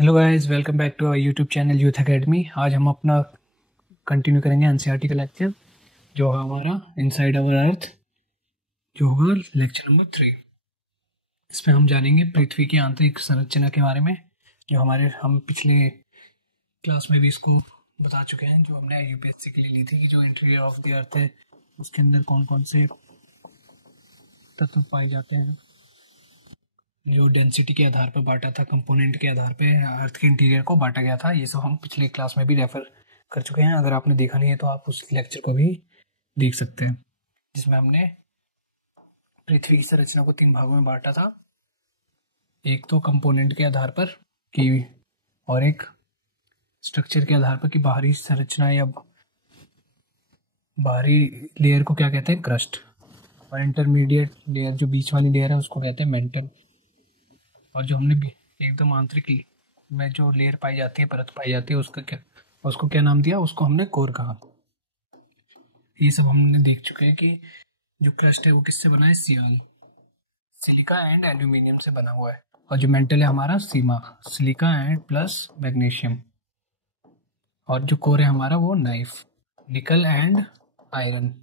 Hello guys, welcome back to our YouTube channel Youth Academy. आज हम अपना continue करेंगे एनसीईआरटी का लेक्चर जो है हमारा इनसाइड आवर अर्थ, जो होगा लेक्चर नंबर 3। इसमें हम जानेंगे पृथ्वी की आंतरिक संरचना के बारे में, जो हम पिछले क्लास में भी इसको बता चुके हैं, जो हमने यूपीएससी के लिए ली थी कि जो इंटीरियर ऑफ द अर्थ है उसके अंदर कौन कौन से तत्व पाए जाते हैं, जो डेंसिटी के आधार पर बांटा था, कंपोनेंट के आधार पे अर्थ के इंटीरियर को बांटा गया था। ये सब हम पिछले क्लास में भी रेफर कर चुके हैं। अगर आपने देखा नहीं है तो आप उस लेक्चर को भी देख सकते हैं, जिसमें हमने पृथ्वी की संरचना को 3 भागों में बांटा था। एक तो कंपोनेंट के आधार पर कि, और एक स्ट्रक्चर के आधार पर कि बाहरी संरचना या बाहरी लेयर को क्या कहते हैं, क्रस्ट, और इंटरमीडिएट लेयर जो बीच वाली लेयर है उसको कहते हैं मेंटल, और जो हमने एकदम आंतरिक में जो लेयर पाई जाती है, परत पाई जाती है, उसको क्या नाम दिया, उसको हमने कोर कहा। ये सब हमने देख चुके हैं कि जो क्रस्ट है वो किससे बना है, सिलिका एंड एल्यूमिनियम से बना हुआ है। और जो मेंटल है हमारा सिलिका एंड प्लस मैग्नीशियम, और जो कोर है हमारा वो निकल एंड आयरन,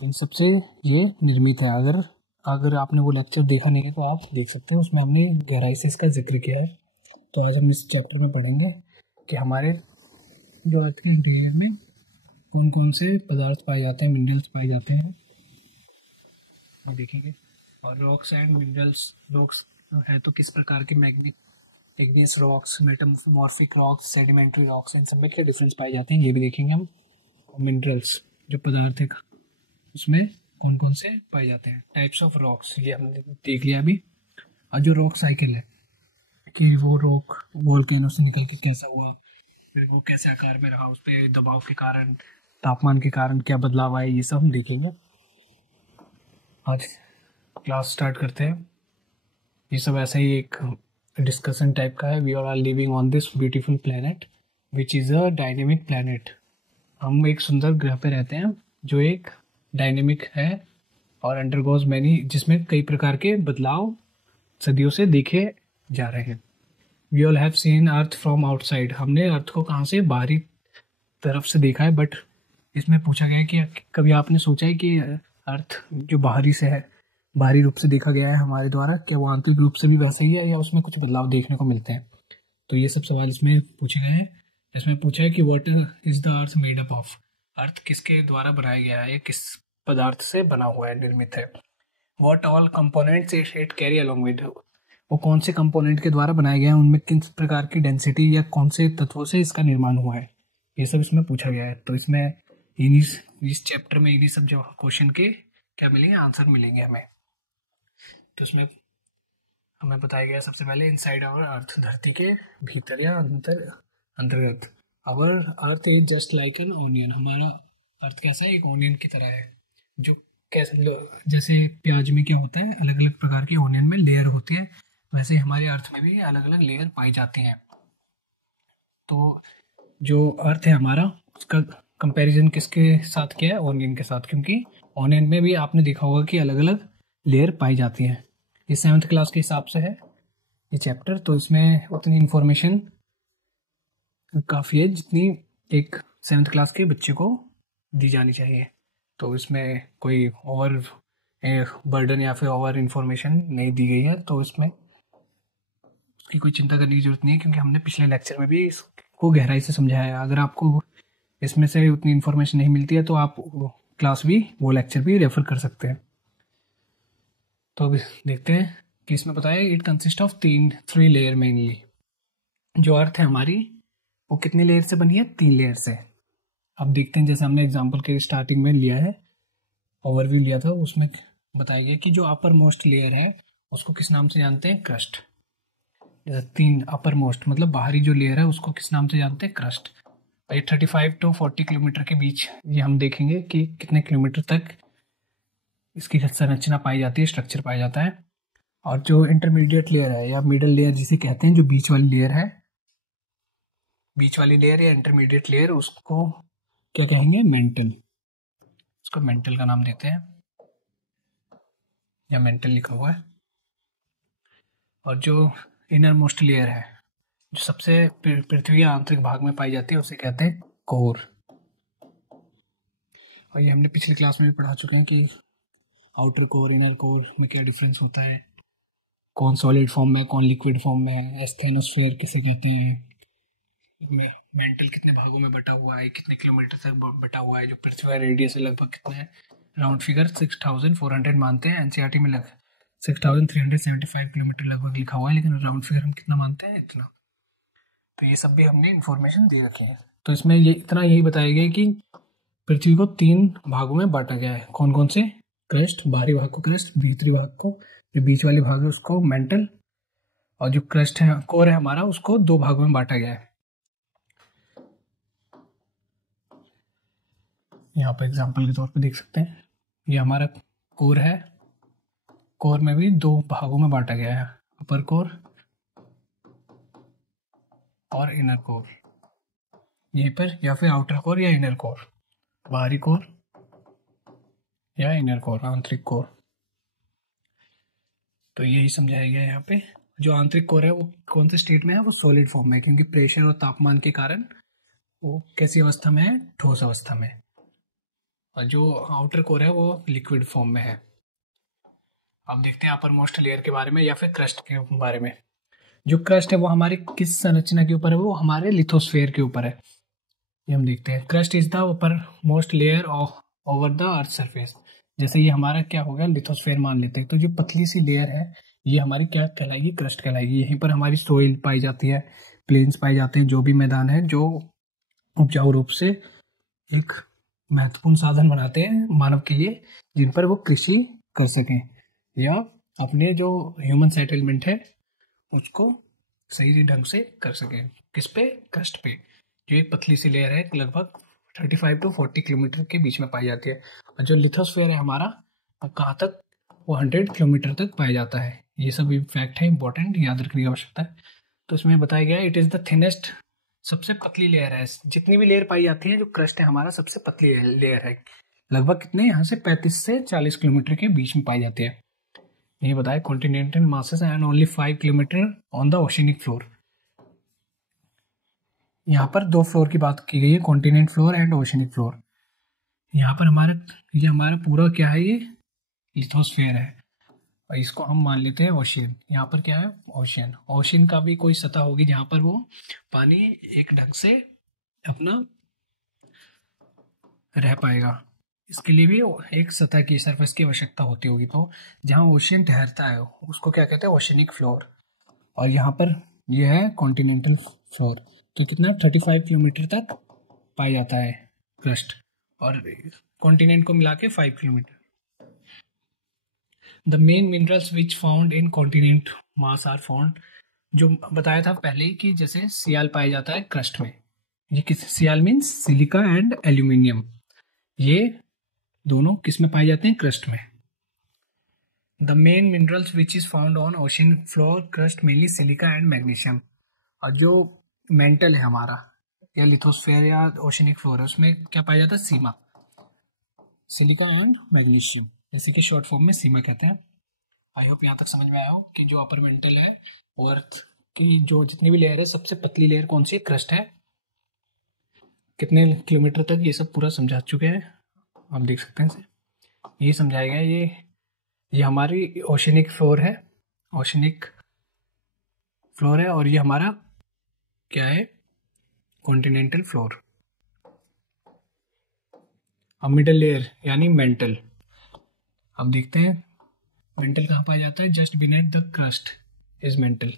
इन सबसे ये निर्मित है। अगर आपने वो लेक्चर देखा नहीं है तो आप देख सकते हैं, उसमें हमने गहराई से इसका जिक्र किया है। तो आज हम इस चैप्टर में पढ़ेंगे कि हमारे जो अर्थ के इंटीरियर में कौन कौन से पदार्थ पाए जाते हैं, मिनरल्स पाए जाते हैं, और देखेंगे। और रॉक्स एंड मिनरल्स, रॉक्स है तो किस प्रकार के, मैग्नीशियस rocks, metamorphic rocks, sedimentary rocks, इन सब में क्या डिफरेंस पाए जाते हैं ये भी देखेंगे हम। और मिनरल्स जो पदार्थ है उसमें कौन कौन से पाए जाते हैं, टाइप्स ऑफ रॉक्स, ये हमने देख लिया अभी। और जो रॉक साइकिल है कि वो रॉक वोल्केनो से निकल के कैसा हुआ, फिर वो कैसे आकार में रहा, उस पर दबाव के कारण, तापमान के कारण क्या बदलाव आए, ये सब हम देखेंगे। आज क्लास स्टार्ट करते हैं। ये सब ऐसा ही एक डिस्कशन टाइप का है। We are living on this beautiful planet which is a dynamic planet. हम एक सुंदर ग्रह पे रहते हैं जो एक डायनेमिक है और अंडरगोज मैनी, जिसमें कई प्रकार के बदलाव सदियों से देखे जा रहे हैं। We all have seen earth from outside, हमने अर्थ को कहाँ से, बाहरी तरफ से देखा है। बट इसमें पूछा गया है कि कभी आपने सोचा है कि अर्थ जो बाहरी से है, बाहरी रूप से देखा गया है हमारे द्वारा, क्या वो आंतरिक रूप से भी वैसे ही है या उसमें कुछ बदलाव देखने को मिलते हैं? तो ये सब सवाल इसमें पूछे गए हैं। इसमें पूछा है कि what is the earth made up of, earth किसके द्वारा बनाया गया है, किस पदार्थ से बना हुआ है, निर्मित है। What all components it carry along with, वो कौन से कंपोनेंट के द्वारा बनाया गया है, उनमें किस प्रकार की डेंसिटी या कौन से तत्वों से इसका निर्माण हुआ है, ये सब इसमें पूछा गया है। तो इसमें इस चैप्टर में इन्हीं सब जो क्वेश्चन के क्या मिलेंगे, आंसर मिलेंगे हमें। तो इसमें हमें बताया गया सबसे पहले इनसाइड आवर अर्थ, धरती के भीतर या अंतर्गत। Our earth is just like an onion, हमारा अर्थ कैसा है, एक ओनियन की तरह है। जो कैसे, जैसे प्याज में क्या होता है, अलग अलग प्रकार की ओनियन में लेयर होती है, वैसे ही हमारे अर्थ में भी अलग अलग लेयर पाई जाती हैं। तो जो अर्थ है हमारा, उसका कंपैरिजन किसके साथ किया है, ओनियन के साथ, क्योंकि ओनियन में भी आपने देखा होगा कि अलग अलग लेयर पाई जाती हैं। ये 7th क्लास के हिसाब से है ये चैप्टर, तो इसमें उतनी इन्फॉर्मेशन काफ़ी है जितनी एक 7th क्लास के बच्चे को दी जानी चाहिए। तो इसमें कोई ओवर बर्डन या फिर ओवर इन्फॉर्मेशन नहीं दी गई है, तो इसमें उसकी कोई चिंता करने की जरूरत नहीं है, क्योंकि हमने पिछले लेक्चर में भी इसको गहराई से समझाया है। अगर आपको इसमें से उतनी इन्फॉर्मेशन नहीं मिलती है तो आप क्लास भी, वो लेक्चर भी रेफर कर सकते हैं। तो अब देखते हैं कि इसमें बताया it consist of 3 layer mainly. जो अर्थ है हमारी वो कितने लेयर से बनी है, 3 लेयर से। अब देखते हैं, जैसे हमने एग्जांपल के स्टार्टिंग में लिया है, ओवरव्यू लिया था, उसमें बताया गया कि जो अपर मोस्ट लेयर है उसको किस नाम से जानते हैं, क्रस्ट। जैसे 3 अपर मोस्ट मतलब बाहरी जो लेयर है उसको किस नाम से जानते हैं, क्रस्ट। ये 35 to 40 किलोमीटर के बीच, ये हम देखेंगे कि कितने किलोमीटर तक इसकी संरचना पाई जाती है, स्ट्रक्चर पाया जाता है। और जो इंटरमीडिएट लेयर है या मिडल लेयर जिसे कहते हैं, जो बीच वाली लेयर है, बीच वाली लेयर या इंटरमीडिएट लेयर, उसको क्या कहेंगे, मेंटल। उसको मेंटल का नाम देते हैं, या मेंटल लिखा हुआ है। और जो इनर मोस्ट लेयर है जो सबसे पृथ्वी के आंतरिक भाग में पाई जाती है उसे कहते हैं कोर। और ये हमने पिछली क्लास में भी पढ़ा चुके हैं कि आउटर कोर इनर कोर में क्या डिफरेंस होता है, कौन सॉलिड फॉर्म में कौन लिक्विड फॉर्म में है, एस्थेनोस्फेयर किसे कहते हैं, मेंटल कितने भागों में बटा हुआ है, कितने किलोमीटर तक बटा हुआ है, जो पृथ्वी का रेडियस है लगभग कितना है, राउंड फिगर 6400 मानते हैं। एनसीईआरटी में 6375 किलोमीटर लगभग लिखा हुआ है, लेकिन राउंड फिगर हम कितना मानते हैं, इतना। तो ये सब भी हमने इन्फॉर्मेशन दे रखी है। तो इसमें ये इतना यही बताया गया कि पृथ्वी को 3 भागों में बांटा गया है। कौन कौन से? क्रस्ट, बाहरी भाग को क्रस्ट, भीतरी भाग को, जो बीच वाले भाग है उसको मेंटल, और जो क्रस्ट है कोर है हमारा उसको 2 भागों में बांटा गया है। यहाँ पर एग्जाम्पल के तौर पे देख सकते हैं, ये हमारा कोर है, कोर में भी 2 भागों में बांटा गया है, अपर कोर और इनर कोर। यहीं पर या फिर आउटर कोर या इनर कोर, बाहरी कोर या इनर कोर, आंतरिक कोर। तो यही समझाया गया है यहाँ पे। जो आंतरिक कोर है वो कौन से स्टेट में है? वो सॉलिड फॉर्म में, क्योंकि प्रेशर और तापमान के कारण वो कैसी अवस्था में है? ठोस अवस्था में। और जो आउटर कोर है वो लिक्विड फॉर्म में है। अब देखते हैं अपर मोस्ट लेयर के बारे में या फिर क्रस्ट के बारे में। जो क्रस्ट है वो हमारे किस संरचना के ऊपर है? वो हमारे लिथोस्फेयर के ऊपर है। ये हम देखते हैं, crust is the upper most layer of over the earth surface. जैसे ये हमारा क्या हो गया? लिथोस्फेयर मान लेते हैं। तो जो पतली सी लेयर है ये हमारी क्या कहलाएगी? क्रस्ट कहलाएगी। यहीं पर हमारी सोइल पाई जाती है, प्लेन्स पाए जाते हैं, जो भी मैदान है जो उपजाऊ रूप से एक महत्वपूर्ण साधन बनाते हैं मानव के लिए, जिन पर वो कृषि कर सकें या अपने जो ह्यूमन सेटलमेंट है उसको सही ढंग से कर सकें। किस पे? क्रस्ट पे, जो एक पतली सी लेयर है लगभग 35 to 40 किलोमीटर के बीच में पाई जाती है। और जो लिथोस्फेयर है हमारा कहाँ तक? वो 100 किलोमीटर तक पाया जाता है। ये सब फैक्ट है इंपॉर्टेंट, याद रखने की आवश्यकता है। तो इसमें बताया गया है इट इज़ द थिनेस्ट, सबसे पतली लेयर है। जितनी भी लेयर पाई जाती है, जो क्रस्ट है हमारा सबसे पतली लेयर है। लगभग कितने? यहाँ से 35 से 40 किलोमीटर के बीच में पाई जाती है। ये बताया continental masses and only 5 kilometre on the oceanic floor. यहाँ पर 2 फ्लोर की बात की गई है, continent floor and oceanic floor. यहाँ पर ये हमारा पूरा क्या है? ये लिथोस्फेयर है और इसको हम मान लेते हैं ओशियन। यहाँ पर क्या है? ओशियन। ओशियन का भी कोई सतह होगी जहाँ पर वो पानी एक ढंग से अपना रह पाएगा। इसके लिए भी एक सतह की, सरफेस की आवश्यकता होती होगी। तो जहाँ ओशियन ठहरता है उसको क्या कहते हैं? Oceanic floor. और यहाँ पर यह है कॉन्टिनेंटल फ्लोर। तो कितना? 35 किलोमीटर तक पाया जाता है क्रस्ट, और कॉन्टिनेंट को मिला के 5 kilometre. The main minerals which found in continent mass are found, जो बताया था पहले ही कि जैसे सियाल पाया जाता है क्रस्ट में। ये किस? सियाल मीन्स सिलिका एंड एल्यूमिनियम। ये दोनों किस में पाए जाते हैं? क्रस्ट में। The main minerals which is found on ocean floor crust mainly silica and magnesium. और जो मेंटल है हमारा या लिथोस्फेयर या ओशियनिक फ्लोर है उसमें क्या पाया जाता है? सीमा, सिलिका एंड मैग्नीशियम, जैसे कि शॉर्ट फॉर्म में सीमा कहते हैं। आई होप यहाँ तक समझ में आया हो कि जो अपर मेंटल है वो अर्थ की जो जितनी भी लेयर है सबसे पतली लेयर कौन सी? क्रस्ट है। कितने किलोमीटर तक? ये सब पूरा समझा चुके हैं, आप देख सकते हैं। ये समझाया गया। ये हमारी ओशियनिक फ्लोर है, ओशियनिक फ्लोर है, और ये हमारा क्या है? Continental floor. अब मिडल लेयर यानी मेंटल। अब देखते हैं मेंटल कहाँ पाया जाता है? Just beneath the crust is mental.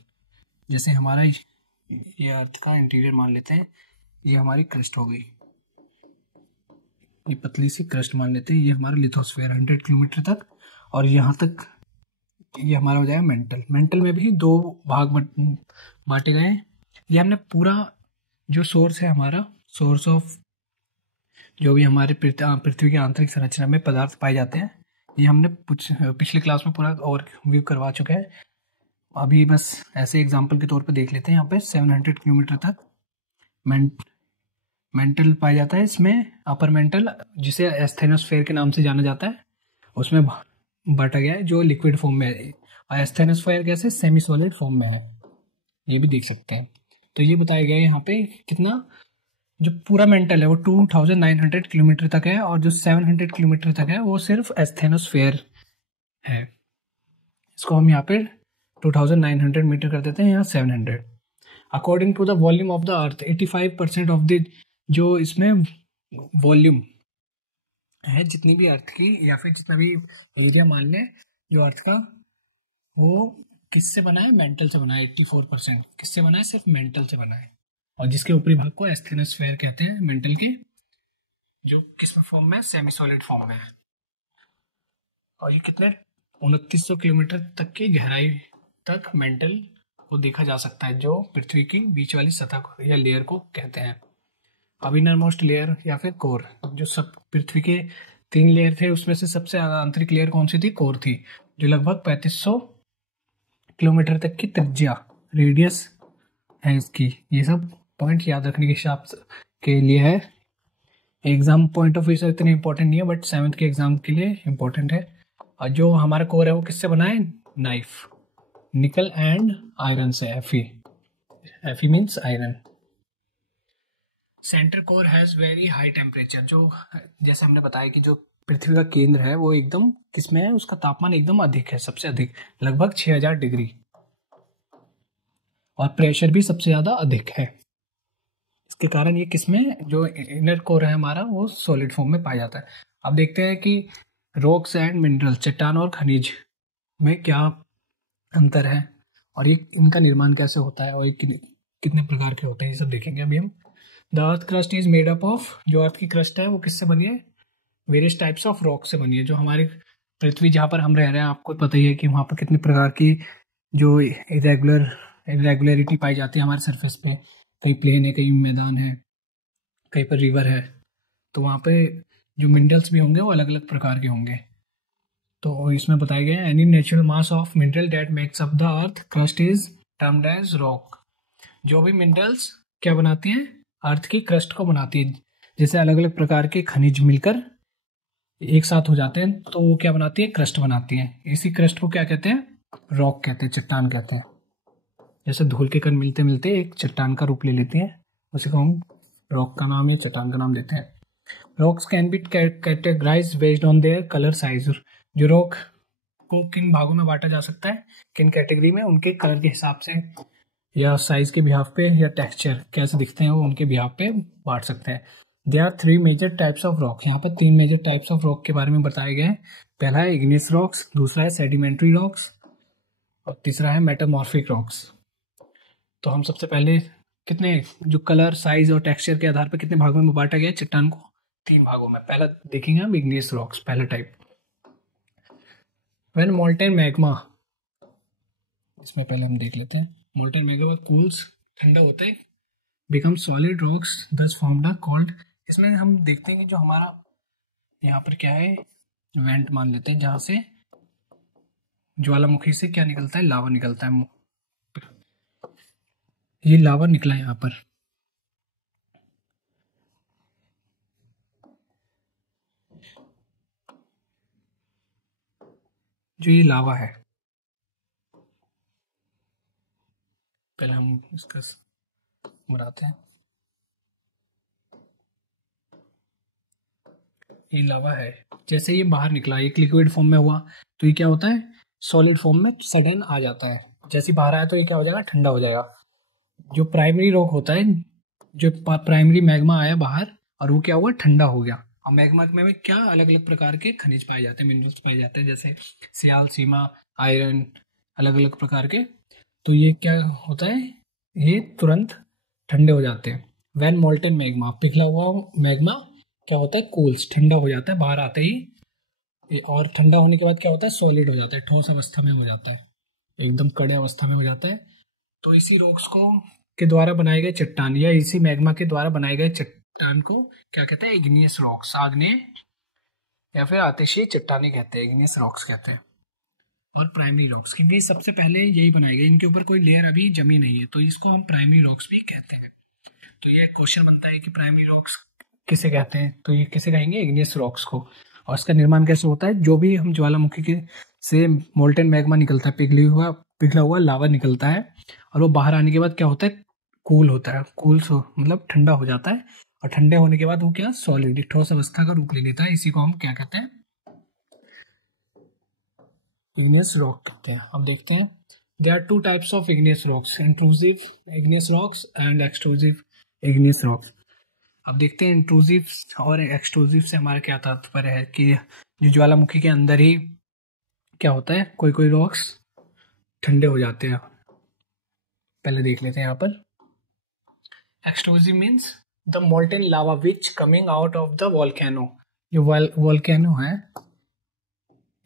जैसे हमारा ये अर्थ का इंटीरियर मान लेते हैं, ये हमारी क्रस्ट हो गई, ये पतली सी क्रस्ट मान लेते हैं, ये हमारा लिथोस्फेयर 100 किलोमीटर तक, और यहाँ तक ये हमारा हो जाएगा मेंटल। मेंटल में भी 2 भाग बांटे गए हैं। ये हमने पूरा जो सोर्स है हमारा, सोर्स ऑफ जो भी हमारे पृथ्वी की आंतरिक संरचना में पदार्थ पाए जाते हैं, ये हमने पिछले क्लास में पूरा ओवरव्यू करवा चुके हैं। अभी बस ऐसे एग्जांपल के तौर पे देख लेते हैं। यहाँ पे 700 किलोमीटर तक मेंटल पाया जाता है। इसमें अपर मेंटल, जिसे एस्थेनोस्फेयर के नाम से जाना जाता है, उसमें बांटा गया है, जो लिक्विड फॉर्म में है। और एस्थेनोस्फेयर कैसे? सेमी सॉलिड फॉर्म में है, ये भी देख सकते हैं। तो ये बताया गया है यहाँ पे कितना, जो पूरा मेंटल है वो 2900 किलोमीटर तक है, और जो 700 किलोमीटर तक है वो सिर्फ एस्थेनोस्फेयर है। इसको हम यहाँ पे 2900 मीटर कर देते हैं, यहाँ 700। According to the volume of the earth 85% of the, जो इसमें वॉल्यूम है जितनी भी अर्थ की, या फिर जितना भी एरिया मान लें जो अर्थ का, वो किससे बना है, मेंटल से बना है। 84% किससे बना है, सिर्फ मेंटल से बना है। और जिसके ऊपरी भाग को एस्थेनोस्फेयर कहते हैं मेंटल के, जो किस फॉर्म में, सेमी सॉलिड फॉर्म में है। और ये कितने 2900 किलोमीटर तक की गहराई तक मेंटल को देखा जा सकता है, जो पृथ्वी की बीच वाली सतह को या लेयर को कहते हैं। अब इनरमोस्ट लेयर या फिर कोर, जो सब पृथ्वी के 3 लेयर थे उसमें से सबसे आंतरिक लेयर कौन सी थी, कोर थी, जो लगभग 3500 किलोमीटर तक की त्रिज्या, रेडियस है इसकी। ये सब पॉइंट याद रखने के हिसाब के लिए है, एग्जाम पॉइंट ऑफ व्यू से इतने इंपॉर्टेंट नहीं है, बट 7th के एग्जाम के लिए इंपॉर्टेंट है। और जो हमारा कोर है वो किससे बना है, नाइफ, निकल एंड आयरन से, Fe means iron. Centre core has very high temperature, जो जैसे हमने बताया कि जो पृथ्वी का केंद्र है वो एकदम किसमें है, उसका तापमान एकदम अधिक है, सबसे अधिक, लगभग 6000 डिग्री, और प्रेशर भी सबसे ज्यादा अधिक है। इसके कारण ये किसमें, जो इनर कोर है हमारा, वो सॉलिड फॉर्म में पाया जाता है। अब देखते हैं कि रॉक्स एंड मिनरल, चट्टान और खनिज में क्या अंतर है, और ये इनका निर्माण कैसे होता है, और ये कितने प्रकार के होते हैं, ये सब देखेंगे अभी हम। The earth crust is made up of, जो अर्थ की क्रस्ट है वो किससे बनी है, वेरियस टाइप्स ऑफ रॉक से बनी है। जो हमारी पृथ्वी जहाँ पर हम रह रहे हैं, आपको पता ही है कि वहाँ पर कितने प्रकार की जो इरेगुलरिटी पाई जाती है हमारे सरफेस पे। कहीं प्लेन है, कहीं मैदान है, कहीं पर रिवर है, तो वहाँ पे जो मिनरल्स भी होंगे वो अलग अलग प्रकार के होंगे। तो इसमें बताया गया है, any natural mass of mineral that makes up the earth crust is termed as rock. जो भी मिनरल्स क्या बनाती हैं, अर्थ की क्रस्ट को बनाती है। जैसे अलग अलग प्रकार के खनिज मिलकर एक साथ हो जाते हैं तो वो क्या बनाती है, क्रस्ट बनाती है। इसी क्रस्ट को क्या कहते हैं, रॉक कहते हैं, चट्टान कहते हैं। जैसे धूल के कण मिलते मिलते एक चट्टान का रूप ले लेते हैं, उसी को हम रॉक का नाम या चट्टान का नाम देते हैं। Rocks can be categorised based on their colour size. जो रॉक को किन भागों में बांटा जा सकता है, किन कैटेगरी में, उनके कलर के हिसाब से या साइज के बिहाफ पे, या टेक्सचर कैसे दिखते हैं वो उनके बिहाफ पे बांट सकते हैं। There are 3 major types of rock. यहाँ पर 3 मेजर टाइप्स ऑफ रॉक के बारे में बताया गया है। पहला है इग्नियस रॉक्स, दूसरा है सेडिमेंट्री रॉक्स, और तीसरा है मेटामॉर्फिक रॉक्स। तो हम सबसे पहले कितने, जो कलर, साइज और टेक्सचर के आधार पर कितने भागों में बांटा गया है चट्टान को, 3 भागों में। पहला देखेंगे हम इग्नियस रॉक्स, पहला टाइप। व्हेन मोल्टेन मैग्मा, इसमें पहले हम देख लेते हैं। मोल्टेन मैग्मा कूल्स, ठंडा होता है, become solid rocks thus formed are called. इसमें हम देखते हैं कि जो हमारा यहाँ पर क्या है, वेंट मान लेते हैं, जहाँ से ज्वालामुखी से क्या निकलता है, लावा निकलता है। ये लावा निकला है यहाँ पर। जो ये लावा है, पहले हम इसका बनाते हैं। ये लावा है, जैसे ये बाहर निकला, एक लिक्विड फॉर्म में हुआ, तो ये क्या होता है, सॉलिड फॉर्म में सडन आ जाता है। जैसे बाहर आया तो ये क्या हो जाएगा, ठंडा हो जाएगा। जो प्राइमरी रॉक होता है, जो प्राइमरी मैग्मा आया बाहर और वो क्या हुआ, ठंडा हो गया। और मैग्मा में क्या अलग अलग प्रकार के खनिज पाए जाते हैं, मिनरल्स पाए जाते हैं, जैसे सियाल, सीमा, आयरन, अलग अलग प्रकार के। तो ये क्या होता है, ये तुरंत ठंडे हो जाते हैं। व्हेन मोल्टेन मैग्मा, पिघला हुआ मैग्मा क्या होता है, कूल्स, ठंडा हो जाता है बाहर आते ही। और ठंडा होने के बाद क्या होता है, सॉलिड हो जाता है, ठोस अवस्था में हो जाता है, एकदम कड़े अवस्था में हो जाता है। तो इसी रॉक्स को के द्वारा बनाए गए चट्टान, या इसी मैग्मा के द्वारा बनाए गए चट्टान को क्या कहते हैं, इग्नियस रॉक्स, आग्नेय या फिर आतिशीय चट्टानें कहते हैं, इग्नियस रॉक्स कहते हैं। और प्राइमरी रॉक्स, क्योंकि सबसे पहले यही बनाए गए, इनके ऊपर कोई लेयर अभी जमी नहीं है, तो इसको हम प्राइमरी रॉक्स भी कहते हैं। तो ये क्वेश्चन बनता है कि प्राइमरी रॉक्स किसे कहते हैं, तो ये किसे कहेंगे, इग्नियस रॉक्स को। और इसका निर्माण कैसे होता है, जो भी हम ज्वालामुखी के से मोल्टेन मैग्मा निकलता है, पिघला हुआ लावा निकलता है, और वो बाहर आने के बाद क्या होता है, कूल होता है, मतलब ठंडा हो जाता है, और ठंडे होने के बाद वो क्या सॉलिड ठोस अवस्था का रूप ले लेता है। इसी को हम क्या कहते हैं, इग्नियस रॉक कहते हैं। अब देखते हैं, there are two types of igneous rocks, intrusive igneous rocks and extrusive igneous rocks. अब देखते हैं इंट्रूसिव और एक्सट्रूसिव से हमारा क्या तात्पर्य है, कि जो ज्वालामुखी के अंदर ही क्या होता है, कोई कोई रॉक्स ठंडे हो जाते हैं। पहले देख लेते हैं यहाँ पर। Extrusive means the molten lava which coming out of the volcano. जो वॉल्केनो है,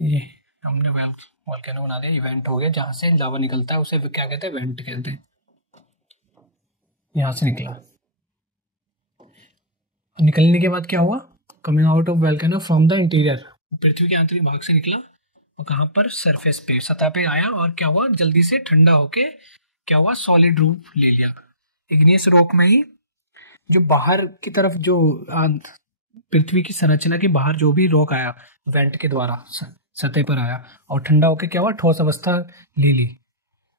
ये हमने वॉल्केनो बना दिया, इवेंट हो गया, जहां से लावा निकलता है उसे क्या कहते हैं, वेंट कहते हैं। यहां से निकला, निकलने के बाद क्या हुआ, coming out of volcano from the interior, पृथ्वी के आंतरिक भाग से निकला और कहां पर, सरफेस पे, सतह पे आया, और क्या हुआ, जल्दी से ठंडा होके क्या हुआ, सॉलिड रूप ले लिया। इग्नियस रॉक में ही जो बाहर की तरफ जो पृथ्वी की संरचना के बाहर जो भी रॉक आया वेंट के द्वारा सतह पर आया और ठंडा होके क्या हुआ, ठोस अवस्था ले ली,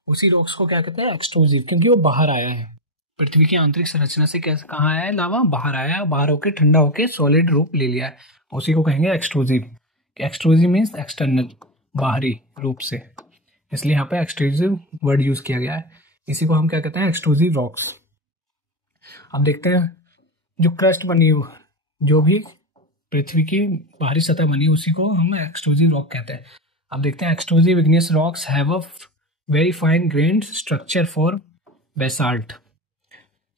उसी रॉक्स को क्या कहते हैं, एक्सट्रूसिव, क्योंकि वो बाहर आया है पृथ्वी की आंतरिक संरचना से। कैसे, कहाँ आया है लावा, बाहर आया, बाहर होके ठंडा होके सॉलिड रूप ले लिया है, उसी को कहेंगे एक्सट्रूसिव। एक्सट्रूसिव मीन्स एक्सटर्नल, बाहरी रूप से, इसलिए यहाँ पे एक्सट्रूसिव वर्ड यूज किया गया है। इसी को हम क्या कहते हैं, एक्सट्रूसिव रॉक्स। अब देखते हैं, जो क्रस्ट बनी, जो भी पृथ्वी की बाहरी सतह बनी, उसी को हम एक्सट्रूसिव रॉक कहते हैं। अब देखते हैं, extrusive igneous rocks have a very fine grand structure for basalt.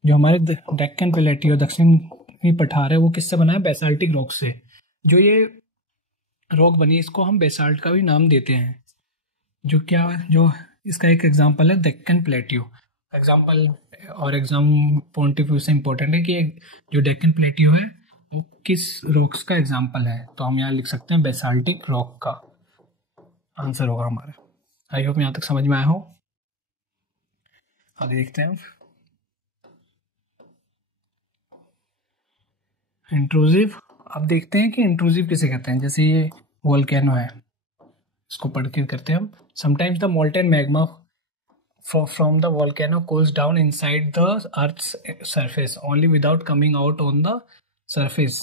जो हमारे डेक्कन प्लेटी और दक्षिणी पठार है, वो किससे बना है, बेसाल्टिक रॉक से। जो ये रॉक बनी, इसको हम बेसाल्ट का भी नाम देते हैं। जो क्या, जो इसका एक एग्जांपल है डेक्कन प्लेटियो। एग्जांपल और एग्जाम पॉइंट ऑफ व्यू से इंपॉर्टेंट है कि जो डेक्कन प्लेटियो है वो किस रॉक्स का एग्जांपल है, तो हम यहाँ लिख सकते हैं बेसाल्टिक रॉक का आंसर होगा हमारा। आई होप यहाँ तक समझ में आया हो। आगे देखते हैं, इंट्रूसिव। अब देखते हैं कि इंट्रूसिव किसे कहते हैं। जैसे ये वोल्केनो है, इसको पढ़ के करते हैं हम। Sometimes the molten magma from the volcano cools down inside the earth's surface only without coming out on the surface.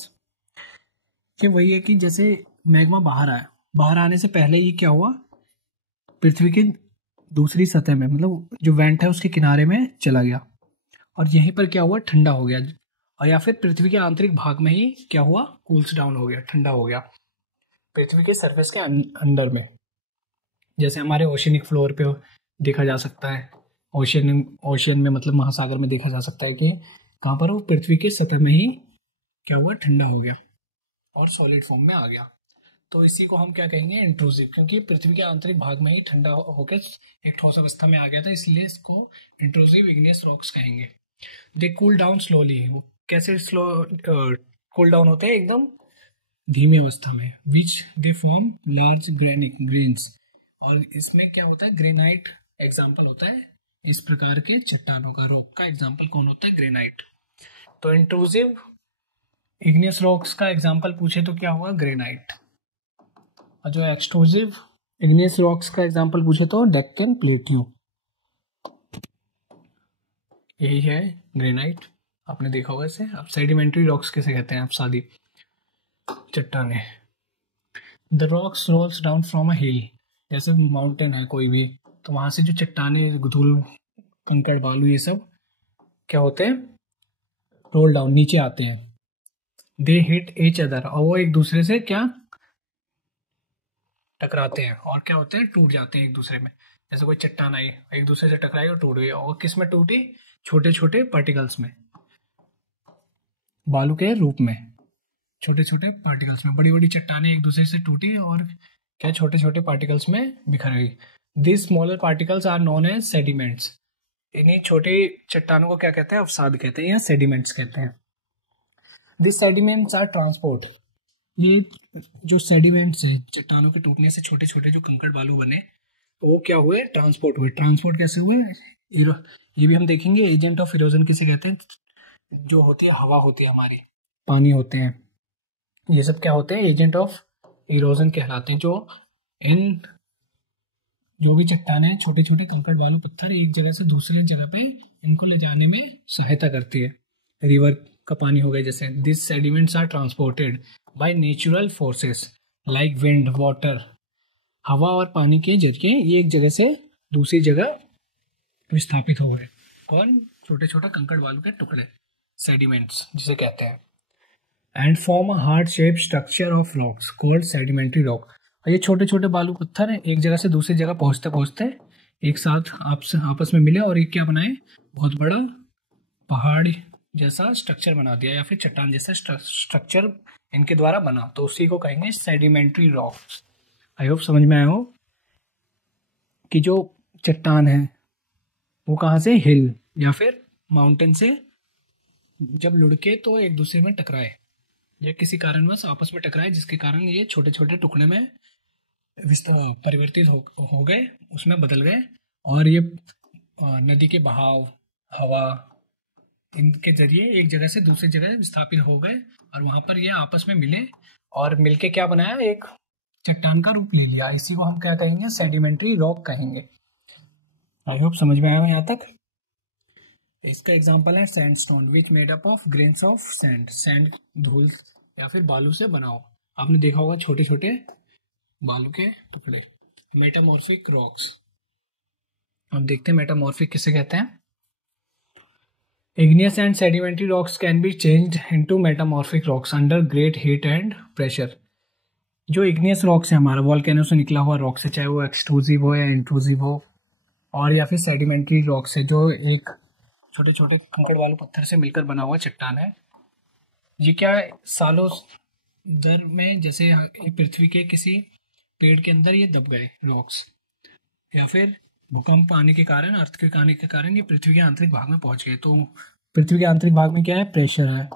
ये वही है कि जैसे मैग्मा बाहर आया, बाहर आने से पहले ये क्या हुआ, पृथ्वी की दूसरी सतह में, मतलब जो वेंट है उसके किनारे में चला गया, और यहीं पर क्या हुआ, ठंडा हो गया, और या फिर पृथ्वी के आंतरिक भाग में ही क्या हुआ, कूल्स डाउन हो गया, ठंडा हो गया पृथ्वी के सरफेस के अंदर में। जैसे हमारे ओशियनिक फ्लोर पे देखा जा सकता है, ओशियन में मतलब महासागर में देखा जा सकता है कि कहाँ पर वो पृथ्वी के सतह में ही क्या हुआ, ठंडा हो गया और सॉलिड फॉर्म में आ गया। तो इसी को हम क्या कहेंगे, इंट्रूसिव, क्योंकि पृथ्वी के आंतरिक भाग में ही ठंडा होकर एक ठोस अवस्था में आ गया था, इसलिए इसको इंट्रूसिव इग्नियस रॉक्स कहेंगे। दे कूल डाउन स्लोली, वो कैसे स्लो कूल डाउन होते हैं, एकदम धीमी अवस्था में। विच दे फॉर्म लार्ज ग्रेनिक ग्रेन्स, और इसमें क्या होता है, ग्रेनाइट एग्जाम्पल होता है इस प्रकार के चट्टानों का। रॉक का एग्जाम्पल कौन होता है, ग्रेनाइट। तो इंट्रूसिव इग्नियस रॉक्स का एग्जाम्पल पूछे तो क्या हुआ, ग्रेनाइट। और जो एक्सट्रूसिव इग्नियस रॉक्स का एग्जाम्पल पूछे तो डेक्कन प्लेटियो। यही है ग्रेनाइट, आपने देखा होगा इसे। अब सेडिमेंट्री रॉक्स किसे कहते हैं, आप सादी चट्टाने। The rocks rolls down from a hill, जैसे माउंटेन है कोई भी, तो वहां से जो चट्टाने, धूल, कंकड़, बालू, ये सब क्या होते हैं, रोल डाउन, नीचे आते हैं। दे हिट ईच अदर, और वो एक दूसरे से क्या टकराते हैं, और क्या होते हैं, टूट जाते हैं एक दूसरे में। जैसे कोई चट्टान आई, एक दूसरे से टकराई और टूट गई, और किस में टूटी, छोटे छोटे पार्टिकल्स में, बालू के रूप में, छोटे छोटे पार्टिकल्स में। बड़ी बड़ी चट्टानें एक दूसरे से टूटी और क्या छोटे छोटे पार्टिकल्स में बिखर गई। This smaller particles are known as sediments, इन्हीं छोटी चट्टानों को क्या कहते हैं, अवसाद कहते हैं या सेडिमेंट्स कहते हैं। दिस सेडिमेंट्स आर ट्रांसपोर्ट, ये जो सेडिमेंट्स है, चट्टानों के टूटने से छोटे छोटे जो कंकड़ बालू बने, वो क्या हुए, ट्रांसपोर्ट हुए। ट्रांसपोर्ट कैसे हुए, ये भी हम देखेंगे। एजेंट ऑफ इरोजन किसे कहते हैं, जो होती है हवा होती है हमारी, पानी होते हैं, ये सब क्या होते हैं, एजेंट ऑफ इरोजन कहलाते हैं। जो भी चट्टाने हैं, छोटे छोटे कंकड़ बालू पत्थर एक जगह से दूसरे जगह पे इनको ले जाने में सहायता करती है। रिवर का पानी हो गया जैसे, this sediments are transported by natural forces like wind, water, हवा और पानी के जरिए ये एक जगह से दूसरी जगह विस्थापित हो गए। कौन? छोटे छोटे कंकड़ बालू के टुकड़े, सेडिमेंट्स जिसे कहते हैं। And form a heart shape structure of rocks called sedimentary rock. और ये छोटे छोटे बालू पत्थर हैं, एक जगह से दूसरी जगह पहुंचते पहुंचते एक साथ आपस में मिले और एक क्या बनाए, बहुत बड़ा पहाड़ जैसा स्ट्रक्चर बना दिया, या फिर चट्टान जैसा स्ट्रक्चर इनके द्वारा बना, तो उसी को कहेंगे सेडिमेंट्री रॉक्स। आई होप समझ में आया हो कि जो चट्टान है वो कहाँ से, हिल या फिर माउंटेन से जब लुढ़के तो एक दूसरे में टकराए या किसी कारणवश आपस में टकराए, जिसके कारण ये छोटे छोटे टुकड़े में परिवर्तित हो गए, उसमें बदल गए, और ये नदी के बहाव, हवा, इनके जरिए एक जगह से दूसरी जगह विस्थापित हो गए और वहां पर ये आपस में मिले और मिलके क्या बनाया, एक चट्टान का रूप ले लिया। इसी को हम क्या कहेंगे, सेडिमेंट्री रॉक कहेंगे। आई होप समझ में आया हो यहाँ तक। इसका एग्जांपल है sandstone which made up of grains of sand. Sand धूल या फिर बालू से बनाओ, आपने देखा होगा छोटे छोटे बालू के टुकड़े। मेटामॉर्फिक रॉक्स, अब देखते हैं मेटामॉर्फिक किसे कहते हैं। Igneous and sedimentary rocks can be changed into metamorphic rocks under great heat and pressure. जो इग्नियस रॉक्स है हमारा वॉल्केनो से निकला हुआ रॉक्स है, चाहे वो एक्सट्रूसिव हो या इंट्रूसिव हो, और या फिर सेडिमेंट्री रॉक्स है जो एक छोटे छोटे कंकड़ वाले पत्थर से मिलकर बना हुआ चट्टान है। ये क्या है, सालों दर में जैसे पृथ्वी के किसी पेड़ के अंदर ये दब गए रॉक्स, या फिर भूकंप आने के कारण, अर्थक्वेक आने के कारण ये पृथ्वी के आंतरिक भाग में पहुंच गए। तो पृथ्वी के आंतरिक भाग में क्या है, प्रेशर है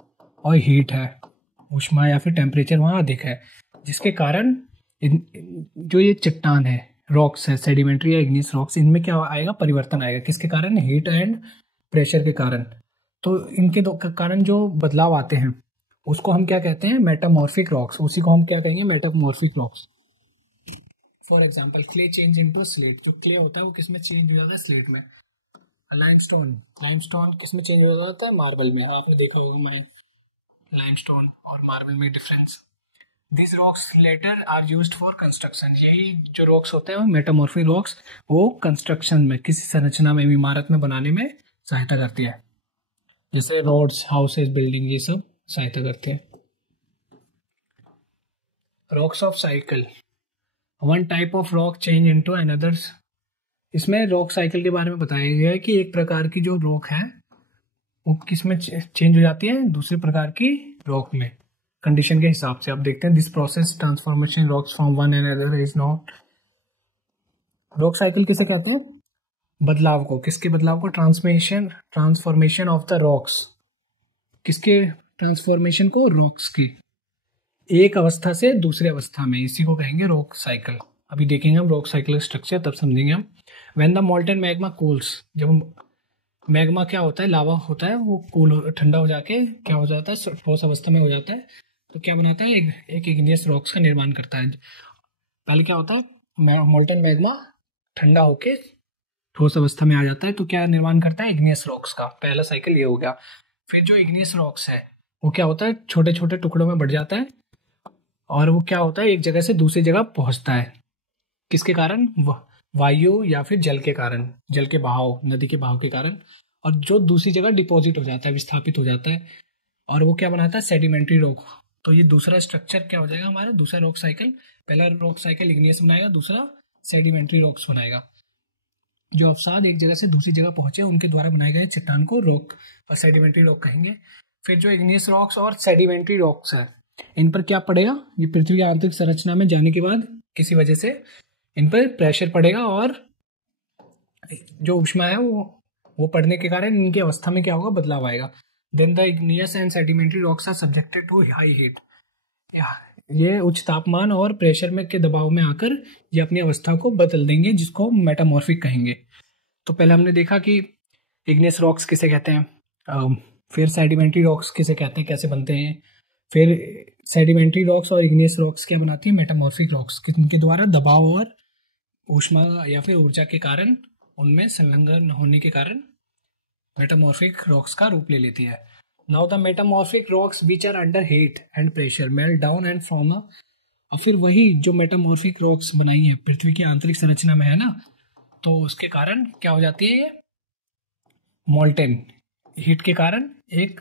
और हीट है, ऊष्मा या फिर टेम्परेचर वहाँ अधिक है, जिसके कारण जो ये चट्टान है, रॉक्स है, सेडिमेंट्री या इग्नियस रॉक्स, इनमें क्या आएगा, परिवर्तन आएगा। किसके कारण, हीट एंड प्रेशर के कारण। तो इनके दो कारण जो बदलाव आते हैं उसको हम क्या कहते हैं, मेटामॉर्फिक रॉक्स। उसी को हम क्या कहेंगे, metamorphic rocks. For example clay change into slate. जो क्ले होता है वो किस में चेंज हो जाता है, स्लेट में। लाइमस्टोन, लाइमस्टोन किस में चेंज हो जाता है, मार्बल में। आपने देखा होगा लाइमस्टोन और मार्बल में difference. This rocks later are used for construction. यही जो रॉक्स होते हैं मेटामॉर्फिक रॉक्स, वो कंस्ट्रक्शन में, किसी संरचना में, इमारत में बनाने में सहायता करती है, जैसे रोड्स, हाउसेस, बिल्डिंग, ये सब सहायता करते हैं। Rocks of cycle, one type of rock change into another. इसमें रॉक साइकिल के बारे में बताया गया है कि एक प्रकार की जो रॉक है वो किस में चेंज हो जाती है, दूसरे प्रकार की रॉक में, कंडीशन के हिसाब से। आप देखते हैं this process transformation rocks from one and other is not. Rock cycle किसे कहते हैं, बदलाव को। किसके बदलाव को, ट्रांसफॉर्मेशन ऑफ द रॉक्स। किसके ट्रांसफॉर्मेशन को, रॉक्स की, एक अवस्था से दूसरे अवस्था में, इसी को कहेंगे रॉक साइकिल। अभी देखेंगे हम रॉक साइकिल स्ट्रक्चर, तब समझेंगे हम। When the molten magma cools, जब मैग्मा क्या होता है, लावा होता है, वो कूल, ठंडा हो जाके क्या हो जाता है, ठोस अवस्था में हो जाता है, तो क्या बनाता है, एक इग्नियस रॉक्स का निर्माण करता है। पहले क्या होता है, मोल्टन मैग्मा ठंडा होके ठोस अवस्था में आ जाता है, तो क्या निर्माण करता है, इग्नियस रॉक्स का। पहला साइकिल ये हो गया। फिर जो इग्नियस रॉक्स है वो क्या होता है, छोटे छोटे टुकड़ों में बढ़ जाता है, और वो क्या होता है, एक जगह से दूसरी जगह पहुंचता है। किसके कारण, वायु या फिर जल के कारण, जल के बहाव, नदी के बहाव के कारण, और जो दूसरी जगह डिपॉजिट हो जाता है, विस्थापित हो जाता है, और वो क्या बनाता है, सेडिमेंट्री रॉक। तो ये दूसरा स्ट्रक्चर क्या हो जाएगा हमारा, दूसरा रॉक साइकिल। पहला रॉक साइकिल इग्नियस बनाएगा, दूसरा सेडिमेंट्री रॉक्स बनाएगा। जो अवसाद एक जगह से दूसरी जगह पहुंचे उनके द्वारा बनाए गए चट्टान को रॉक और सेडिमेंट्री रॉक कहेंगे। फिर जो इग्नियस रॉक्स और सेडिमेंट्री रॉक्स है, इन पर क्या पड़ेगा, ये पृथ्वी की आंतरिक संरचना में जाने के बाद किसी वजह से इन पर प्रेशर पड़ेगा, और जो ऊष्मा है वो पड़ने के कारण इनकी अवस्था में क्या होगा, बदलाव आएगा। Then the igneous and sedimentary rocks are subjected to high heat. ये उच्च तापमान और प्रेशर में के दबाव में आकर ये अपनी अवस्था को बदल देंगे, जिसको मेटामॉर्फिक कहेंगे। तो पहले हमने देखा कि इग्नियस रॉक्स किसे कहते हैं, फिर सेडिमेंट्री रॉक्स किसे कहते हैं, कैसे बनते हैं, फिर सेडिमेंट्री रॉक्स और इग्नियस रॉक्स क्या बनाती है, मेटामॉर्फिक रॉक्स, इनके द्वारा दबाव और ऊष्मा या फिर ऊर्जा के कारण उनमें संलग्न होने के कारण मेटामॉर्फिक रॉक्स का रूप ले लेती है। Now the metamorphic rocks which are under heat and pressure melt down and form a, और फिर वही जो मेटामॉर्फिक रॉक्स बनाई है पृथ्वी की आंतरिक संरचना में है ना, तो उसके कारण क्या हो जाती है, ये मोल्टेन हीट के कारण एक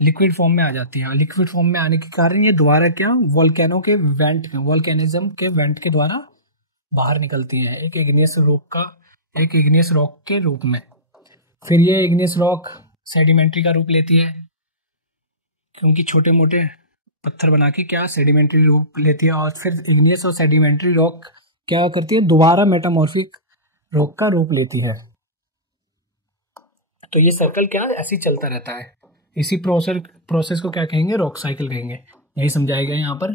लिक्विड फॉर्म में आ जाती है। लिक्विड फॉर्म में आने के कारण ये द्वारा क्या वोल्केनो के वेंट वोल्केनिज्म के वेंट के द्वारा बाहर निकलती हैं एक इग्नियस रॉक के रूप में। फिर ये इग्नियस रॉक सेडिमेंट्री का रूप लेती है, क्योंकि छोटे मोटे पत्थर बना के क्या सेडिमेंट्री रूप लेती है, और फिर इग्नियस और सेडिमेंट्री रॉक क्या करती है, दोबारा मेटामॉर्फिक रॉक का रूप लेती है। तो ये सर्कल क्या ऐसे ही चलता रहता है। इसी प्रोसेस को क्या कहेंगे, रॉक साइकिल कहेंगे। यही समझाया गया यहाँ पर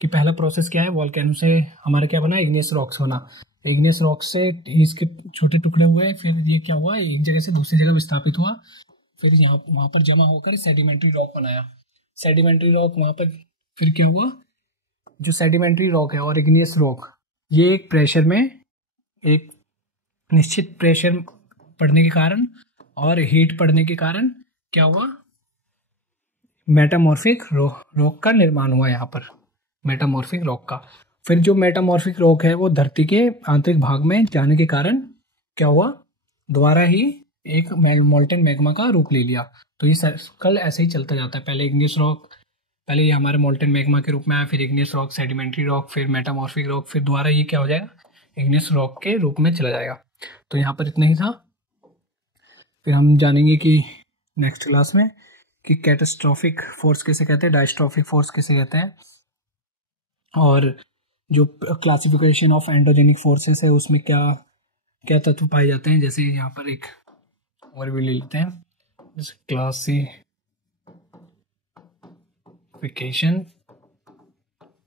कि पहला प्रोसेस क्या है, वोल्केनो से हमारा क्या बना, इग्नियस रॉक्स होना। इग्नियस रॉक से इसके छोटे टुकड़े हुए, फिर ये क्या हुआ, एक जगह से दूसरी जगह विस्थापित हुआ, फिर वहां पर जमा होकर सेडिमेंट्री रॉक बनाया। सेडिमेंट्री रॉक वहां पर फिर क्या हुआ, जो सेडिमेंट्री रॉक है और इग्नियस रॉक, ये एक प्रेशर में एक निश्चित प्रेशर पड़ने के कारण और हीट पड़ने के कारण क्या हुआ, मेटामॉर्फिक रॉक का निर्माण हुआ यहाँ पर, मेटामॉर्फिक रॉक का। फिर जो मेटामॉर्फिक रॉक है वो धरती के आंतरिक भाग में जाने के कारण क्या हुआ, दोबारा ही एक मोल्टेन मैग्मा का रूप ले लिया। तो ये सर्कल ऐसे ही चलता जाता है, पहले इग्नियस रॉक, पहले ये हमारे मोल्टेन मैग्मा के रूप में आया, फिर इग्नियस रॉक, सेडिमेंट्री रॉक, फिर मेटामॉर्फिक रॉक, फिर दोबारा ये क्या हो जाएगा, इग्नियस रॉक के रूप में चला जाएगा। तो यहाँ पर इतना ही था। फिर हम जानेंगे कि नेक्स्ट क्लास में कि कैटास्ट्रॉफिक फोर्स किसे कहते हैं, डायस्ट्रॉफिक फोर्स किसे कहते हैं, और जो क्लासिफिकेशन ऑफ एंडोजेनिक फोर्सेस है उसमें क्या क्या तत्व पाए जाते हैं। जैसे यहाँ पर एक और भी ले लेते हैं, जैसे क्लासिफिकेशन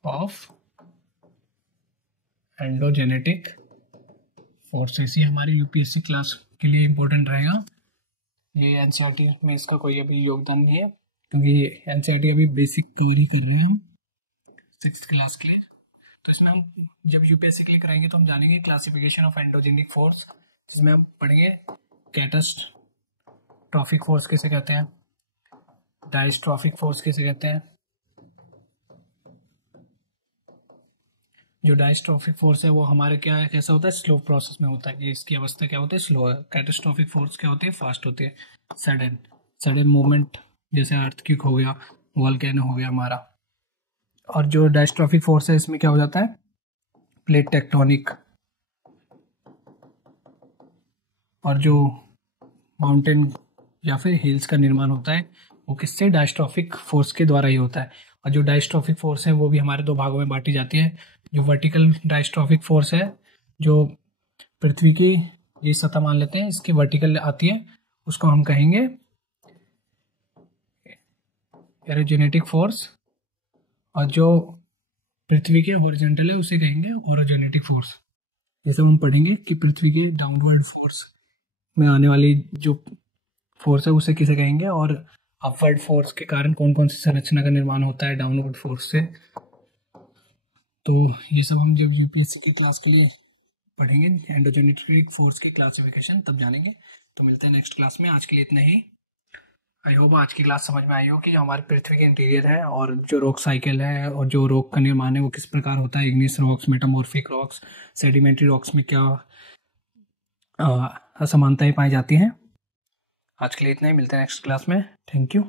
ऑफ एंडोजेनेटिक फोर्सेस, ये हमारी यूपीएससी क्लास के लिए इम्पोर्टेंट रहेगा। ये एनसीईआरटी में इसका कोई अभी योगदान नहीं है, क्योंकि एनसीईआरटी अभी बेसिक कवर ही कर रहे हैं हम 6th क्लास के लिए। तो इसमें हम जब यूपीएससी के लिए कराएंगे तो हम जानेंगे क्लासिफिकेशन ऑफ एंडोजेनिक फोर्स, जिसमें हम पढ़ेंगे कैटास्ट्रॉफिक फोर्स किसे कहते हैं, डायस्ट्रॉफिक फोर्स किसे कहते हैं। जो डायस्ट्रॉफिक फोर्स है वो हमारे क्या है, कैसा होता है, स्लो प्रोसेस में होता है। ये इसकी अवस्था क्या होती है, स्लो है। कैटास्ट्रॉफिक फोर्स क्या होती है, फास्ट होती है, सडन मूवमेंट, जैसे अर्थक्वेक हो गया, वोल्केनो हो गया हमारा। और जो डायस्ट्रॉफिक फोर्स है इसमें क्या हो जाता है, प्लेट टेक्टोनिक, और जो माउंटेन या फिर हिल्स का निर्माण होता है वो किससे, डायस्ट्रॉफिक फोर्स के द्वारा ही होता है। और जो डायस्ट्रॉफिक फोर्स है वो भी हमारे दो भागों में बांटी जाती है। जो वर्टिकल डायस्ट्रॉफिक फोर्स है, जो पृथ्वी की ये सतह मान लेते हैं, इसकी वर्टिकल आती है, उसको हम कहेंगे एरोजेनेटिक फोर्स, और जो पृथ्वी के हॉरिजॉन्टल है उसे कहेंगे ओरोजेनेटिक फोर्स। जैसे हम पढ़ेंगे कि पृथ्वी के डाउनवर्ड फोर्स में आने वाली जो फोर्स है उसे किसे कहेंगे, और अपवर्ड फोर्स के कारण कौन कौन सी संरचना का निर्माण होता है डाउनवर्ड फोर्स से। तो ये सब हम जब यूपीएससी की क्लास के लिए पढ़ेंगे, एंडोजेनेटिक फोर्स की क्लासिफिकेशन, तब जानेंगे। तो मिलते हैं नेक्स्ट क्लास में। आज के लिए इतना ही। आई होप आज की क्लास समझ में आई हो कि जो हमारी पृथ्वी के इंटीरियर है और जो रॉक साइकिल है और जो रॉक का निर्माण है वो किस प्रकार होता है, igneous rocks, metamorphic rocks, sedimentary rocks में क्या असमानताएं पाई जाती हैं। आज के लिए इतना ही, मिलते हैं नेक्स्ट क्लास में। Thank you.